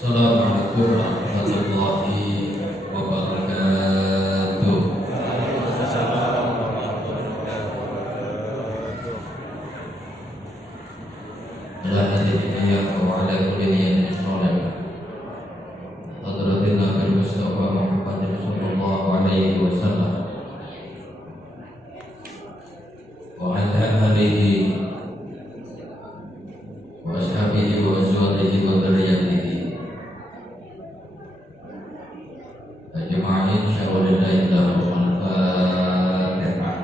Assalamualaikum warahmatullahi wabarakatuh. Ala hadirin yang wa ala kulli niyatin shalihah. Hadratin Nabi Mustafa Muhammad sallallahu alaihi wasallam wa ala alihi wa ashabihi wa azwajihi wa dzurriyyatihi ajma'in syawalillahi lahul Fatihah.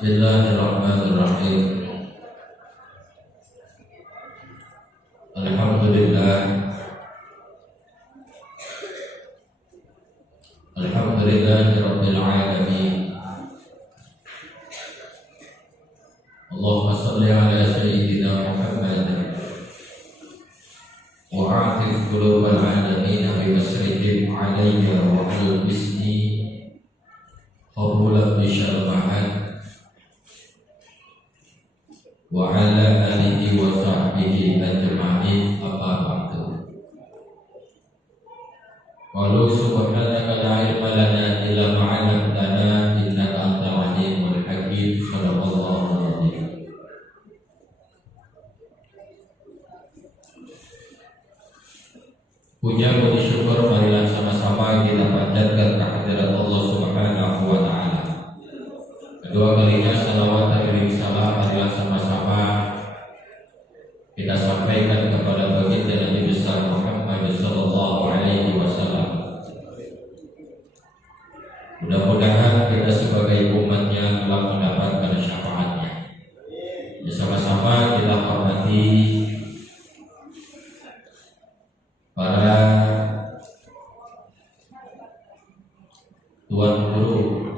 Bismillahirrahmanirrahim. Alhamdulillahi rabbil alamin. Allahumma shalli ala sayyidina Muhammad wa a'tif qulubal alamin bi masrihim alayya wa albisni qabulan bi syarbahat wa ala alihi wa sahbihi ajma'in. Amma ba'du. Qalu subhanaka la ilma lana illa ma 'allamtana innaka antal alimul hakim. Shadaqallahu alazim. Puja puji syukur marilah sama-sama kita panjatkan kehadirat Allah Subhanahu wa taala. Kedua kalinya salawat dan salam marilah sama-sama kita sampaikan kepada baginda Nabi besar Muhammad sallallahu alaihi wasallam. Mudah-mudahan kita sebagai umatnya telah mendapatkan syafaatnya. Bersama-sama kita hormati para tuan guru,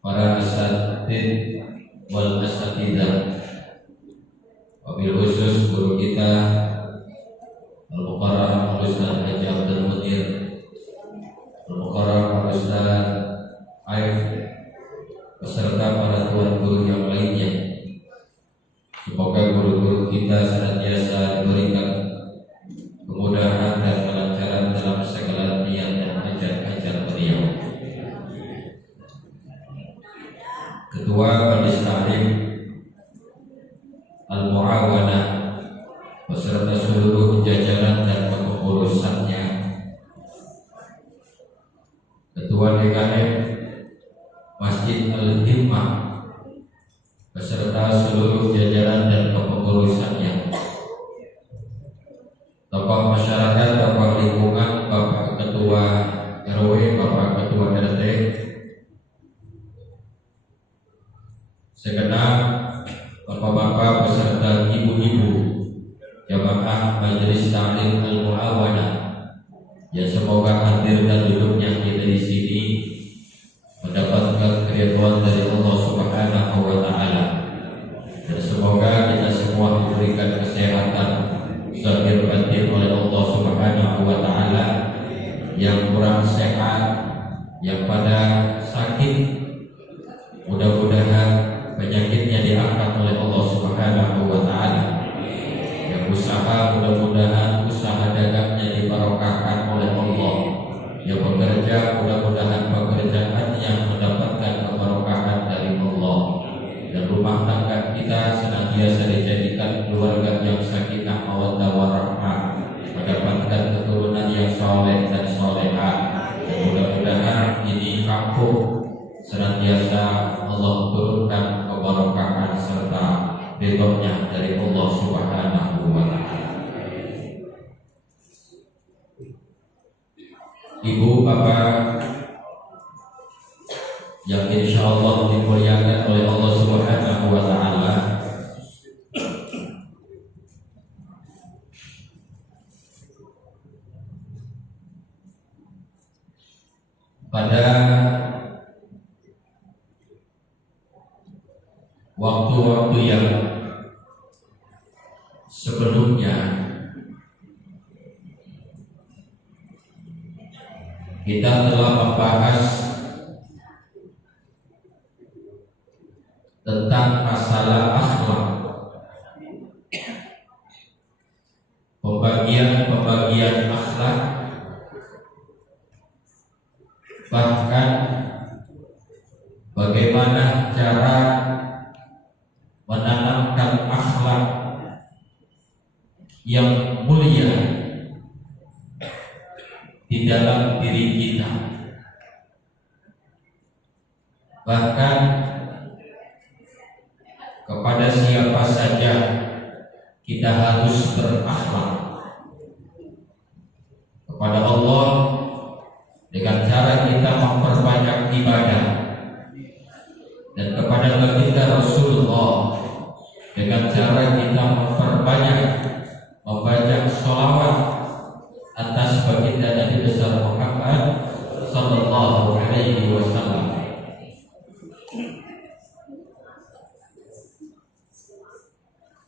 para asatidz wal asatidzah, wabil khusus guru kita Al-Mukarram Ustaz Haji Abdul Munir, Al-Mukarram Ustaz Aif, beserta para tuan guru yang lainnya. Semoga guru-guru kita senantiasa diberikan kemudahan dan kelancaran dalam segala niat dan hajat-hajat beliau. Ketua Majelis Ta'lim Al-Mu'awanah beserta seluruh jajaran dan kepengurusannya, Ketua DKM Masjid Al-Himmah beserta seluruh jajaran dan kepengurusannya, tokoh masyarakat, tokoh lingkungan, Bapak Ketua RW, Bapak Ketua RT, segenap bapak-bapak beserta ibu-ibu jamaah Majelis Ta'lim Al-Mu'awanah yang semoga hadir dan duduknya kita di sini mendapatkan keridhaan dari Allah Subhanahu wa taala, dan semoga kita semua diberikan kesehatan zahir batin oleh Allah Subhanahu wa taala. Yang kurang sehat, yang pada sakit, mudah-mudahan penyakitnya diangkat oleh Allah Subhanahu wa taala. Yang usaha, mudah-mudahan usaha dagangnya dibarokahkan oleh Allah. Yang bekerja, mudah-mudahan pekerjaannya mendapatkan kebarokahan dari Allah. Dan rumah tangga kita senantiasa dijadikan keluarga yang sakinah mawaddah warahmah, mendapatkan keturunan yang soleh dan solehah. Dan mudah-mudahan ini kampung senantiasa Allah turunkan kebarokahan serta ridhonya dari Allah Subhanahu wa taala. Ibu, bapak yang insyaallah dimuliakan oleh Allah Subhanahu wa taala, pada waktu-waktu yang Sebelumnya kita telah membahas tentang masalah akhlak, pembagian akhlak, bahkan bagaimana cara menanamkan akhlak yang mulia di dalam diri kita. Bahkan kepada siapa saja kita harus berakhlak. Kepada Allah dengan cara kita memperbanyak ibadah, dan kepada baginda Rasulullah dengan cara kita memperbanyak membaca sholawat atas baginda Nabi besar Muhammad sallallahu alaihi wasallam.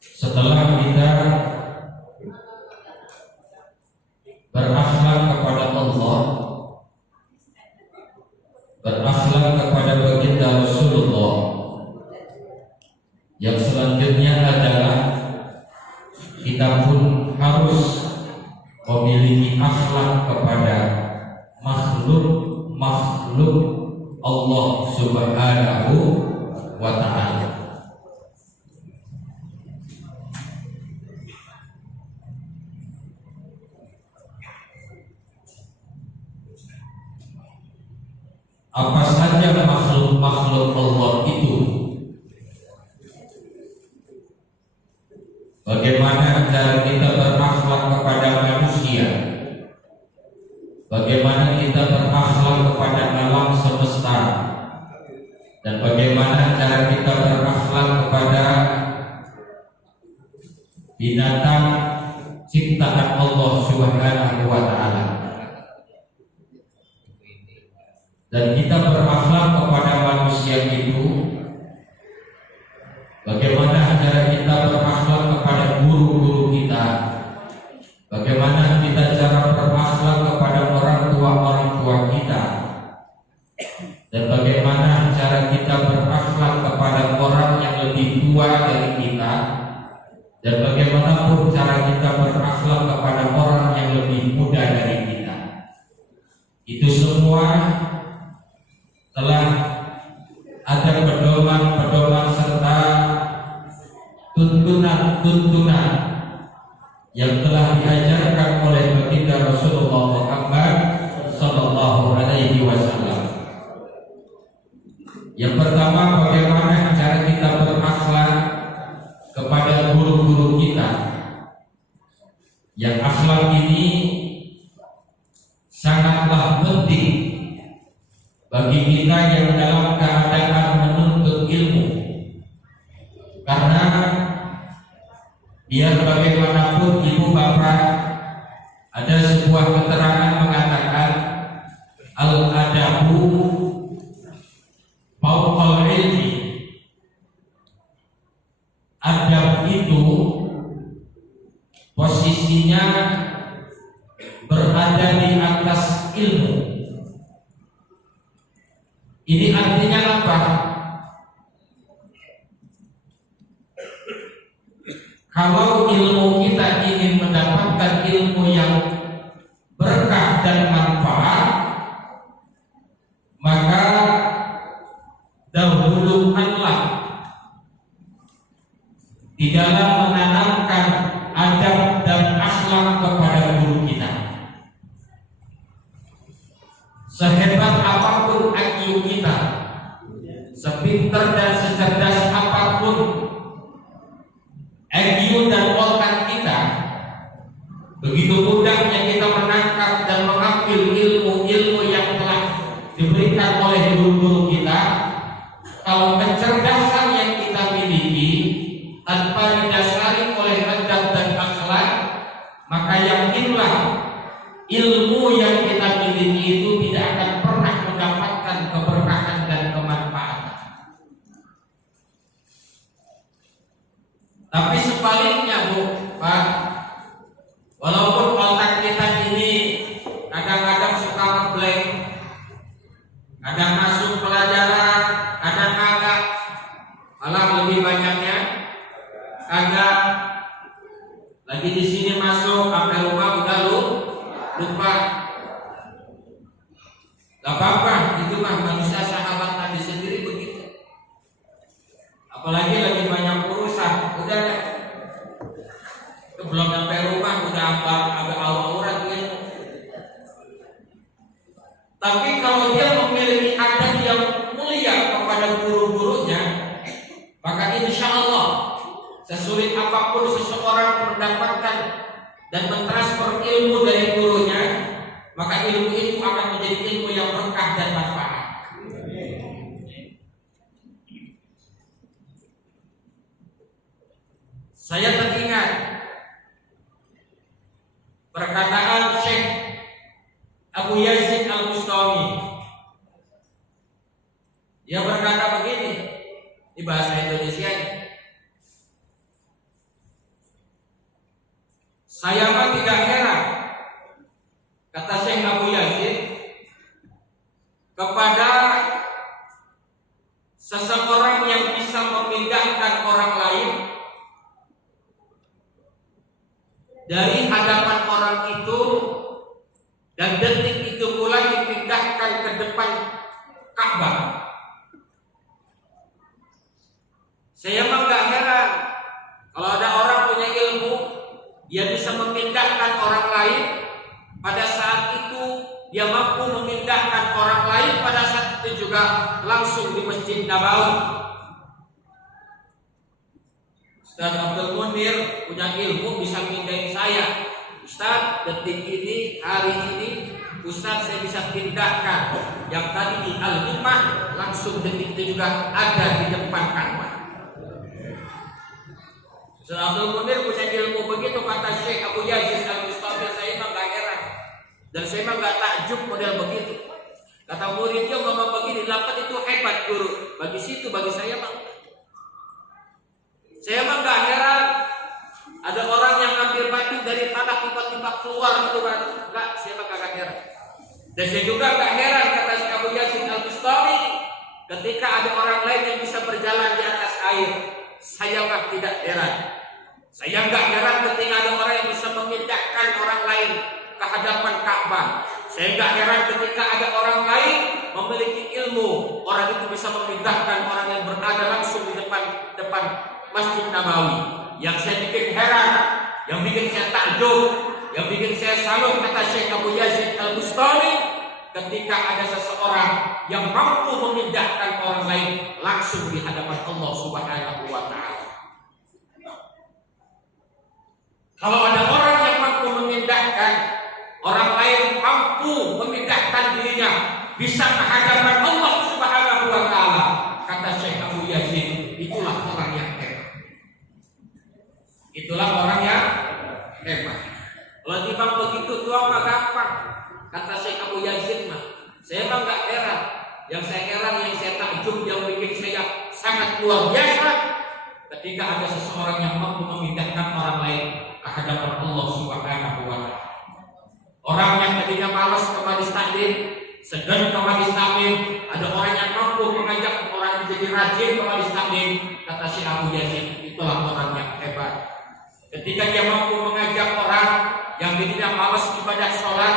Setelah kita berakhlak kepada Allah, berakhlak kepada baginda Rasulullah, yang selanjutnya adalah kita pun harus memiliki akhlak kepada makhluk Allah Subhanahu wa ta'ala. Apa saja makhluk Allah itu? Bagaimana cara kita berakhlak kepada manusia? Bagaimana kita berakhlak kepada alam semesta? Dan bagaimana cara kita berakhlak kepada binatang ciptaan Allah Subhanahu wa ta'ala? Dan kita berakhlak kepada manusia itu, bagaimana cara kita berakhlak kepada guru-guru kita, bagaimana kita cara berakhlak kepada orang tua kita, dan bagaimana cara kita berakhlak kepada orang yang lebih tua dari kita, dan bagaimanapun cara kita berakhlak kepada orang yang lebih muda dari kita. Itu semua telah ada pedoman-pedoman serta tuntunan yang telah diajarkan oleh baginda Rasulullah Muhammad sallallahu alaihi wasallam. Yang pertama, bagaimana cara kita berakhlak kepada guru-guru kita. Yang akhlak ini sangatlah penting bagi kita yang dalam keadaan menuntut ilmu, karena biar bagaimanapun ibu bapak, ada sebuah keterangan mengatakan al-adabu fawqal ilmi. Adab itu posisinya berada di atas ilmu. Ini artinya apa? Kalau ilmu kita ingin mendapatkan ilmu yang berkah dan manfaat, maka dahulukanlah di dalam menanamkan adab dan akhlak kepada guru kita. Sehebat apapun IQ kita, sepintar dan secerdas apapun IQ dan otak kita, begitu mudahnya kita menangkap dan mengambil ilmu-ilmu yang telah diberikan oleh guru-guru kita. Kalau kecerdasan yang kita miliki tanpa didasari oleh adab dan akhlak, maka yakinlah ilmu yang kita miliki itu tidak akan pernah mendapatkan keberkahan dan kemanfaatan. Tapi sebaliknya, Bu, Pak, tulisannya? Kagak. Lagi di sini masuk sampai rumah udah lupa. Gak apa-apa, itu mah manusia sahabat Nabi sendiri begitu. Apalagi lagi banyak urusan, udah deh. Belum sampai rumah udah agak aurat gitu. Tapi kalau dia memiliki adab yang mulia kepada guru-gurunya, maka insya Allah sesulit apapun seseorang mendapatkan dan mentransfer ilmu dari gurunya, maka ilmu itu akan menjadi ilmu yang berkah dan manfaat. Saya teringat perkataan Syekh Abu Yazid Al-Bustami. Dia berkata begini di bahasa Indonesia. Saya mah tidak heran, kata Syekh Abu Yazid, kepada seseorang yang bisa memindahkan orang lain dari hadapan orang itu dan detik itu pula dipindahkan ke depan Ka'bah. Saya mah gak heran kalau ada orang punya ilmu, dia bisa memindahkan orang lain. Pada saat itu dia mampu memindahkan orang lain pada saat itu juga langsung di Masjid Nabawi. Ustaz Abdul Munir punya ilmu bisa pindahin saya. Ustaz, detik ini, hari ini, Ustaz saya bisa pindahkan yang tadi di Al-Hikmah langsung detik itu juga ada di depan Ka'bah. Ustaz Abdul Munir punya ilmu begitu, kata Syekh Abu Yazid Al-Bustami. Saya memang gak heran dan saya memang gak takjub model begitu. Kata muridnya ngomong begini, lapan itu hebat guru. Bagi situ, bagi saya memang. Saya memang gak heran ada orang yang ngambil batu dari tanah tiba-tiba keluar itu batu. Enggak, saya memang gak heran. Dan saya juga gak heran, kata Syekh Abu Yazid Al-Bustami, ketika ada orang lain yang bisa berjalan di atas air. Saya mah tidak heran. Saya enggak heran ketika ada orang yang bisa memindahkan orang lain ke hadapan Ka'bah. Saya enggak heran ketika ada orang lain memiliki ilmu, orang itu bisa memindahkan orang yang berada langsung di depan Masjid Nabawi. Yang saya bikin heran, yang bikin saya takjub, yang bikin saya salut, kata Syekh Abu Yazid Al-Bustami, ketika ada seseorang yang mampu memindahkan orang lain langsung di hadapan Allah Subhanahu wa Ta'ala. Kalau ada orang yang mampu memindahkan orang lain, mampu memindahkan dirinya, bisa ke hadapan Allah Subhanahu wa Ta'ala, kata Syekh Abu Yazid, itulah orang yang hebat. Itulah orang yang hebat. Kalau timbang begitu tua mah gampang, kata Syekh Abu Yazid mah. Saya mah gak heran. Yang saya heran, yang saya takjub, yang bikin saya sangat luar biasa, ketika ada seseorang yang mampu memindahkan orang lain ke hadapan Allah Subhanahu wa Ta'ala. Orang yang tadinya malas ke majelis taklim, segan ke majelis taklim, ada orang yang mampu mengajak orang menjadi rajin ke majelis taklim, kata Syekh Abu Yazid, itulah orang yang hebat. Ketika dia mampu mengajak orang yang tadinya malas ibadah sholat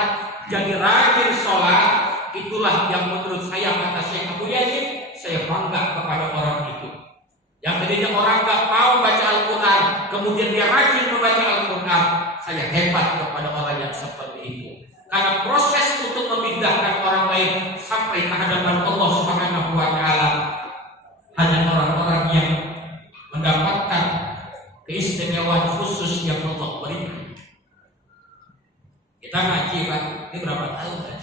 jadi rajin sholat, itulah yang menurut saya, kata Syekh Abu Yazid, saya bangga kepada orang itu. Yang tadinya orang gak mau baca Al-Quran, kemudian dia rajin membaca Al-Quran, saya hebat kepada orang yang seperti itu. Karena proses untuk memindahkan orang lain sampai ke hadapan Allah Subhanahu wa Ta'ala hanya orang-orang yang mendapatkan keistimewaan khusus yang Allah berikan. Kita ngaji, Pak, ini berapa tahun kan?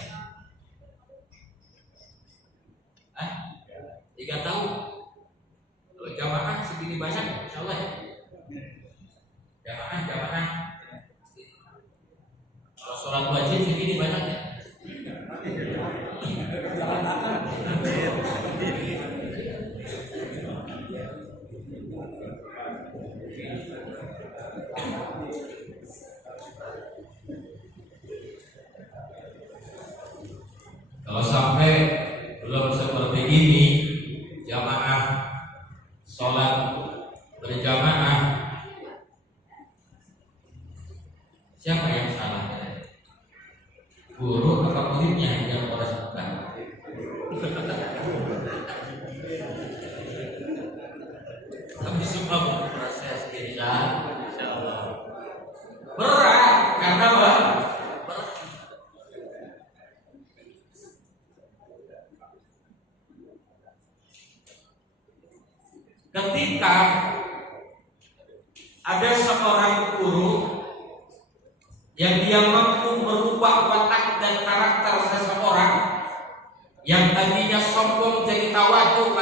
3 tahun. Kalau jamaah segini banyak, insya Allah ya. Jamaah. Kalau sholat wajib segini banyak ya. Kalau sampai belum seperti ini, jamaah sholat ada seorang guru yang dia mampu merubah watak dan karakter seseorang yang tadinya sombong jadi tawadhu,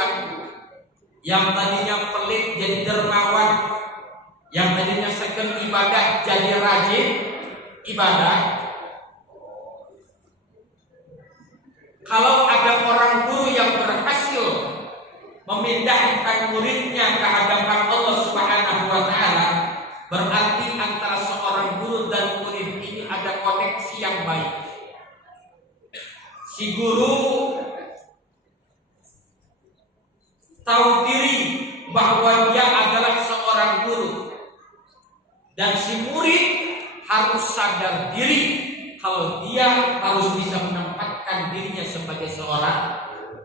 yang tadinya pelit jadi dermawan, yang tadinya segen ibadah jadi rajin ibadah. Kalau ada orang guru yang berhasil memindahkan muridnya ke hadapan Allah Subhanahu wa taala, berarti antara seorang guru dan murid ini ada koneksi yang baik. Si guru tahu diri bahwa dia adalah seorang guru, dan si murid harus sadar diri kalau dia harus bisa menempatkan dirinya sebagai seorang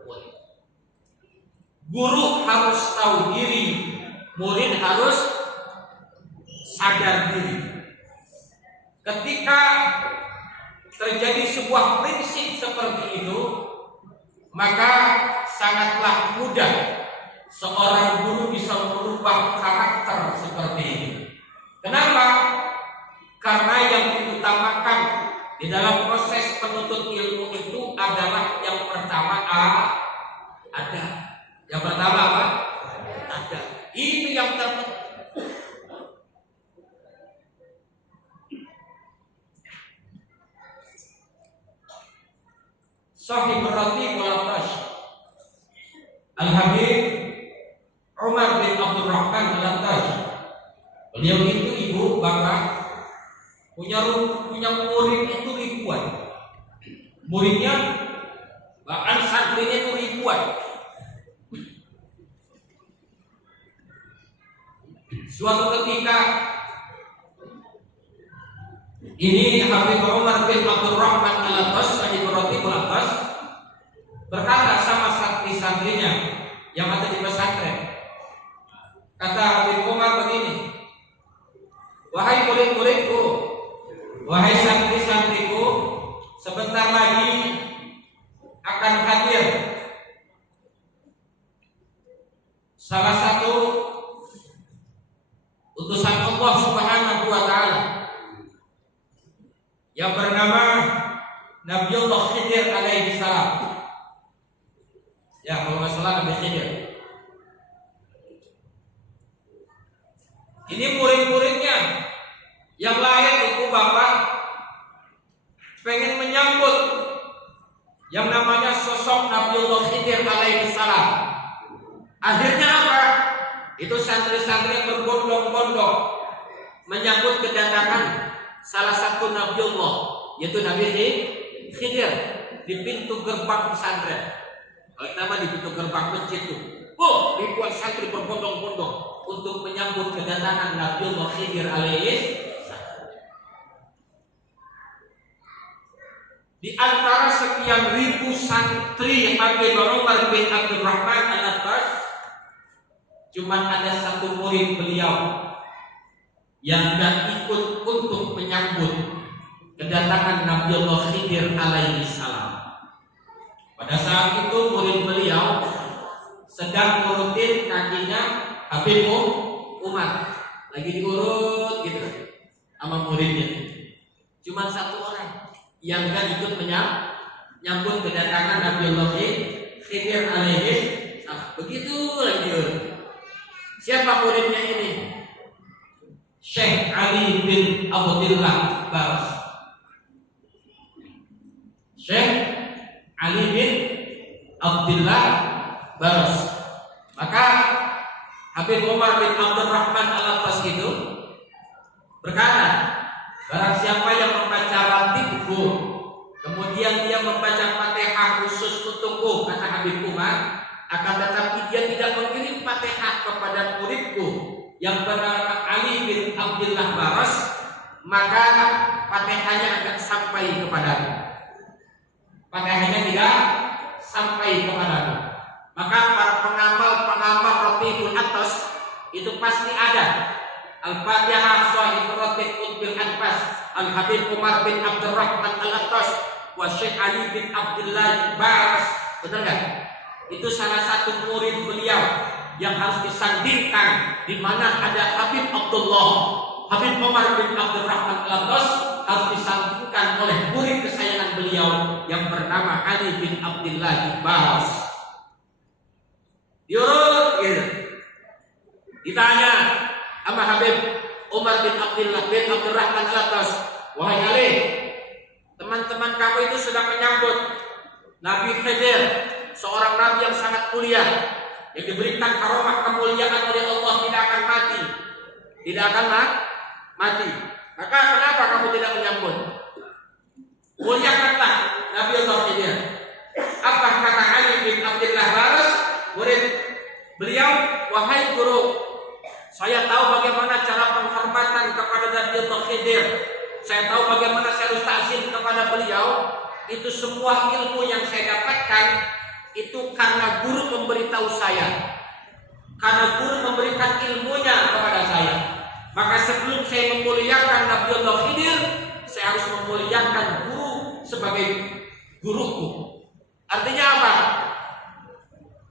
murid. Guru harus tahu diri, murid harus sadar diri. Ketika terjadi sebuah prinsip seperti itu, maka sangatlah mudah seorang guru bisa merubah karakter seperti ini. Kenapa? Karena yang diutamakan di dalam proses penuntut ilmu itu adalah yang pertama ada. Yang pertama apa? Ada. Itu yang terpenting. Sahih Ratib Al-Atash Al-Habib Umar bin Abdul Rahman Al-Atash, beliau itu ibu bapak punya murid itu ribuan. Muridnya bahkan santrinya itu ribuan. Suatu ketika ini Habib Umar bin Abdul Rahman Al-Atash, Sahih Ratib Al-Atash, berkata sama santri-santrinya yang ada di pesantren. Kata Habib Umar begini, wahai murid-muridku, wahai santri-santriku, sebentar lagi akan hadir salah satu utusan Allah Subhanahu wa taala yang bernama Nabiullah Khidir alaihi salam. Ya, kalau nggak salah Nabi Khidir. Ini murid-muridnya yang lain itu bapak pengen menyambut yang namanya sosok Nabiullah Khidir alaihi salam. Akhirnya apa? Itu santri-santri yang berbondong-bondong menyambut kedatangan salah satu Nabiullah, yaitu Nabi Khidir, di pintu gerbang pesantren. Pertama di pintu gerbang masjid itu, ribuan santri berbondong-bondong untuk menyambut kedatangan Nabiullah Khidir alaihi. Di antara sekian ribu santri Habib Umar bin Abdul Rahman Al-Atash, cuma ada satu murid beliau yang gak ikut untuk menyambut kedatangan Nabiullah Khidir alaihi salam. Pada saat itu murid beliau sedang ngurutin kakinya Habib Umar, lagi diurut gitu sama muridnya. Cuma satu orang yang gak ikut menyambut kedatangan Nabiullah Khidir alaihi salam. Begitu lagi. Siapa muridnya ini? Syekh Ali bin Abdullah Baras. Syekh Ali bin Abdullah Baras. Maka Habib Umar bin Abdul Rahman Al-Atash itu berkata, barang siapa yang membaca ratibku, kemudian dia membaca Fatihah khusus untukku, kata Habib Umar, akan tetapi dia tidak mengirim Fatihah kepada muridku yang bernama Ali bin Abdullah Baras, maka Fatihahnya akan sampai kepadaku. Fatihahnya tidak sampai kepadaku. Maka para pengamal Ratibul Atas itu pasti ada Al-Fatihah Sahih Ratib Qutbil Anfas Al-Habib Umar bin Abdul Rahman Al-Atash wa Syekh Ali bin Abdullah Baras. Benar gak? Itu salah satu murid beliau yang harus disandingkan, di mana ada Habib Abdul Rasulullah Habib Umar bin Abdurrahman Al-Attas harus disambungkan oleh murid kesayangan beliau yang bernama Ali bin Abdullah Baras. Diurut gitu. Ditanya sama Habib Umar bin Abdullah bin Abdurrahman Al-Attas, wahai Ali, teman-teman kamu itu sedang menyambut Nabi Khidir, seorang nabi yang sangat mulia, yang diberikan karomah kemuliaan oleh Allah, tidak akan mati, tidak akan mati. Maka kenapa kamu tidak menyambut? Muliakanlah Nabi Allah Khidir. Apa kata Ali bin Abdullah Baras, murid beliau? Wahai guru, saya tahu bagaimana cara penghormatan kepada Nabi Allah Khidir. Saya tahu bagaimana saya harus takzim kepada beliau. Itu semua ilmu yang saya dapatkan itu karena guru memberitahu saya, karena guru memberikan ilmunya kepada saya. Maka sebelum saya memuliakan Nabi Allah Khidir, saya harus memuliakan guru sebagai guruku. Artinya apa?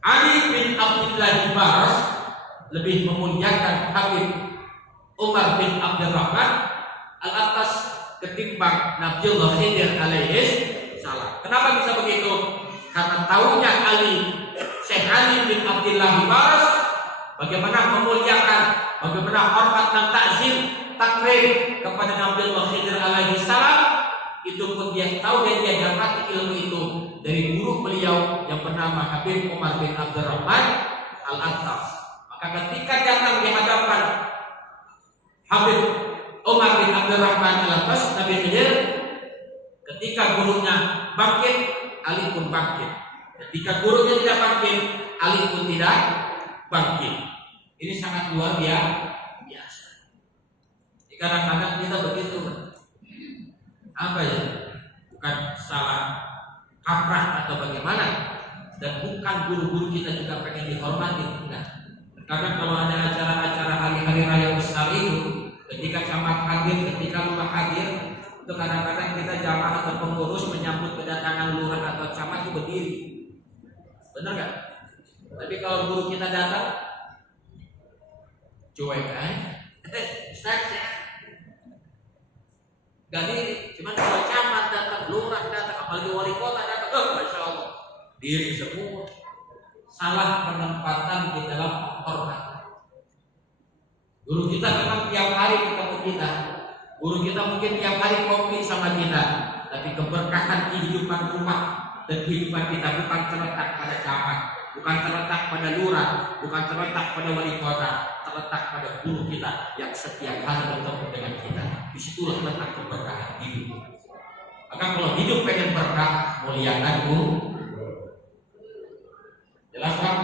Ali bin Abdullah Baras lebih memuliakan Habib Umar bin Abdurrahman Al-Attas ketimbang Nabi Allah Khidir alaihi salam. Kenapa bisa begitu? Karena tahunya Syekh Ali bin Abdullah Baras bagaimana memuliakan, bagaimana hormat dan takzim, takrim kepada Nabi Allah Khidir alaihi salam. Itu pun dia tahu dan dia dapat ilmu itu dari guru beliau yang bernama Habib Umar bin Abdurrahman Al-Attas. Maka ketika datang di hadapan Habib Umar bin Abdurrahman Al-Attas, Nabi Khidir, ketika gurunya bangkit, Ali pun bangkit. Ketika gurunya tidak bangkit, Ali pun tidak bangkit. Ini sangat luar biasa. Kadang-kadang kita begitu, apa ya? Bukan salah kaprah atau bagaimana, dan bukan guru-guru kita juga pengen dihormati, enggak. Karena kalau ada acara-acara hari-hari raya besar itu, ketika camat hadir, ketika lurah hadir, itu kadang-kadang kita jamaah atau pengurus menyambut kedatangan lurah atau camat itu berdiri, benar nggak? Tapi kalau guru kita datang, cuek kan? Ustaz, gak diri. Cuman kalau camat datang, lurah datang, apalagi wali kota datang, masya Allah, diri semua. Salah penempatan di dalam hormat. Guru kita memang tiap hari ketemu kita. Guru kita mungkin tiap hari kopi sama kita. Tapi keberkahan kehidupan rumah dan kehidupan kita bukan terletak pada camat, bukan terletak pada lurah, bukan terletak pada wali kota, terletak pada guru kita yang setiap hari bertemu dengan kita. Disitulah letak keberkahan hidup. Maka kalau hidup pengen berkah, muliakan guru. Jelas kan?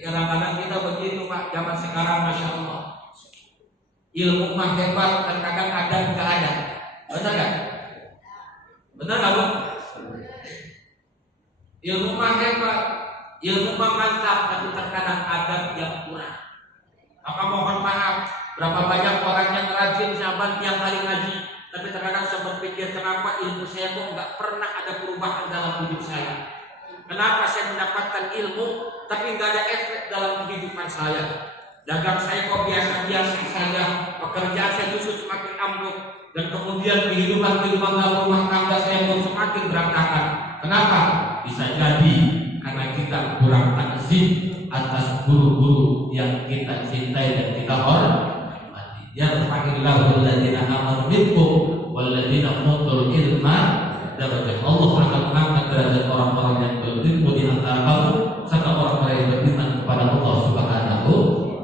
Kadang-kadang kita begitu Pak, zaman sekarang masya Allah, ilmu mah hebat, terkadang ada nggak ada, benar nggak? Benar nggak Bu? Ilmu mah hebat, ilmu mah mantap, tapi terkadang ada yang kurang. Maka mohon maaf, berapa banyak orang yang rajin sahabat yang kali ngaji, tapi terkadang saya berpikir kenapa ilmu saya kok nggak pernah ada perubahan dalam hidup saya. Kenapa saya mendapatkan ilmu tapi nggak ada efek dalam kehidupan saya? Dagang saya kok biasa-biasa saja, pekerjaan saya justru semakin ambruk, dan kemudian kehidupan dalam rumah tangga saya pun semakin berantakan. Kenapa? Bisa jadi karena kita kurang takzim atas guru-guru yang kita cintai dan kita hormati. Yarfa'illahu alladziina aamanu minkum walladziina utul ilma darajat. Allah akan mengangkat derajat orang-orang yang berilmu di antara kamu serta orang-orang yang beriman kepada Allah Subhanahu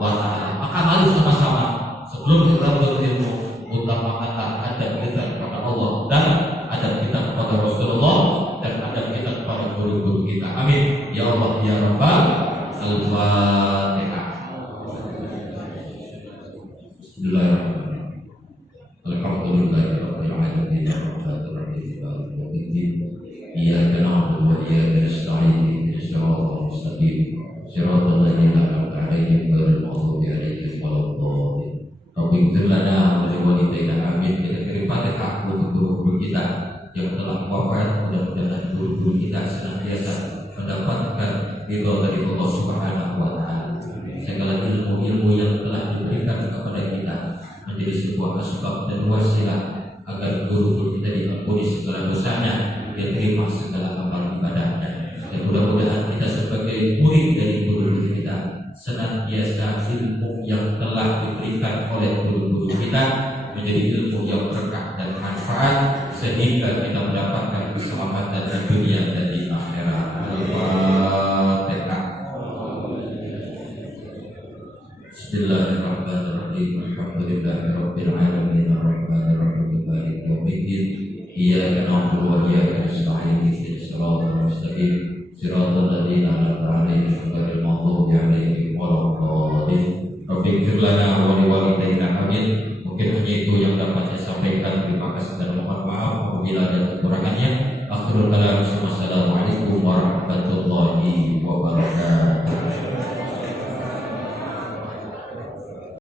wa ta'ala. Maka mari sama-sama sebelum kita berilmu utamakanlah adab kita kepada Allah dan adab kita kepada Rasulullah dan adab kita kepada guru-guru kita. Amin ya Allah ya Rabbal Al-Fatihah. Bismillahirrahmanirrahim. Alhamdulillahirabbil alamin. Iyyaka na'budu wa iyyaka nasta'in. Ihdinas siratal mustaqim. Siratal ladzina an'amta 'alaihim ghairil maghdubi 'alaihim waladdallin. Rabbi ighfir lana wa li walidayna. Amin. Kita kirim Fatihah untuk guru-guru kita yang telah wafat, mudah-mudahan guru-guru kita senantiasa mendapatkan ridho dari Allah Subhanahu wa ta'ala. Segala ilmu-ilmu yang telah diberikan kepada kita menjadi sebuah asbab dan wasilah agar guru kita diampuni segala dosanya, diterima segala amal ibadahnya. Dan mudah-mudahan kita sebagai murid dari guru kita senantiasa ilmu yang telah diberikan oleh guru-guru kita menjadi ilmu yang berkah dan manfaat sehingga kita mendapatkan keselamatan di dunia dan di akhirat. Al-Fatihah. Bismillahirrahmanirrahim. Alhamdulillahirabbil alamin arrahmanir rahim maliki yaumiddin. Iyyaka na'budu wa iyyaka nasta'in ihdinas siratal mustaqim siratal ladzina an'amta 'alaihim ghairil maghdubi 'alaihim waladdallin. Rabbighfir lana wa liwalidayna amin. Mungkin hanya itu yang dapat saya sampaikan. Terima kasih dan mohon maaf apabila ada kekurangannya. Akhirul kalam.